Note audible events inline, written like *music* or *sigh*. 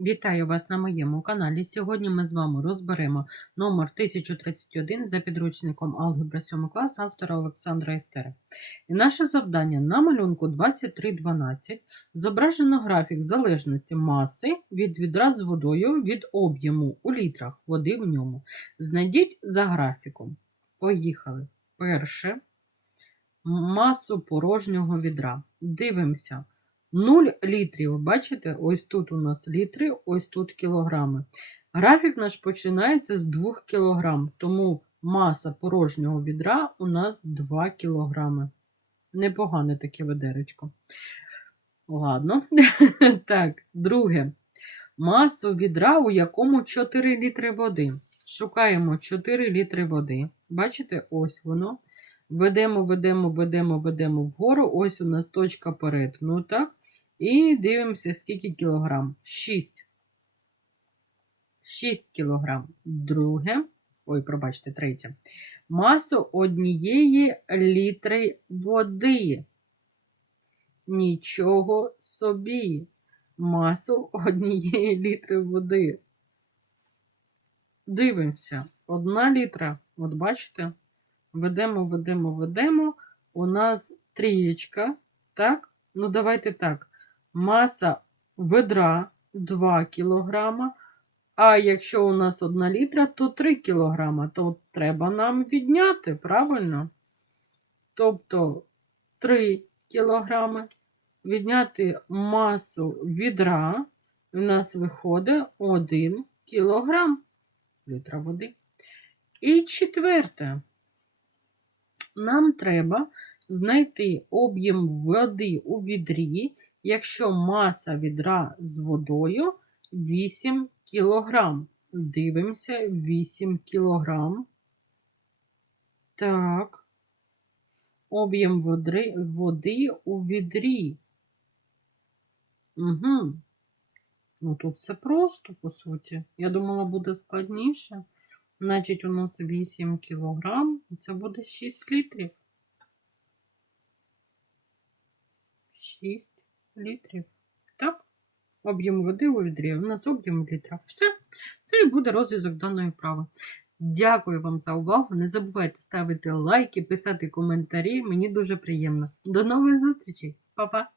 Вітаю вас на моєму каналі. Сьогодні ми з вами розберемо номер 1031 за підручником Алгебра 7 клас автора Олександра Естера. І наше завдання на малюнку 2312 зображено графік залежності маси від відра з водою від об'єму у літрах води в ньому. Знайдіть за графіком. Поїхали. Перше масу порожнього відра. Дивимося. 0 літрів. Бачите, ось тут у нас літри, ось тут кілограми. Графік наш починається з 2 кілограм, тому маса порожнього відра у нас 2 кілограми. Непогане таке ведеречко. Ладно. *laughs* Так, друге. Масу відра, у якому 4 літри води. Шукаємо 4 літри води. Бачите, ось воно. Ведемо, ведемо, ведемо, ведемо вгору. Ось у нас точка перетину? І дивимося, скільки кілограм. 6. 6 кілограм. Друге. Ой, пробачте, третє. Масу однієї літри води. Нічого собі. Масу однієї літри води. Дивимося. Одна літра. От бачите? Ведемо, ведемо, ведемо. У нас трієчка. Так? Ну, давайте так. Маса ведра 2 кг. А якщо у нас 1 літра, то 3 кг. То треба нам відняти, правильно? Тобто 3 кг. Відняти масу відра. У нас виходить 1 кг літра води. І четверте. Нам треба знайти об'єм води у відрі, якщо маса відра з водою 8 кг. Дивимося 8 кг. Так. Об'єм води, води у відрі. Угу. Ну, тут все просто, по суті. Я думала, буде складніше. Значить, у нас 8 кілограм, і це буде 6 літрів. 6 літрів. Так? Об'єм води у відрі. У нас об'єм літра. Все. Це і буде розв'язок даної вправи. Дякую вам за увагу. Не забувайте ставити лайки, писати коментарі. Мені дуже приємно. До нових зустрічей. Па-па!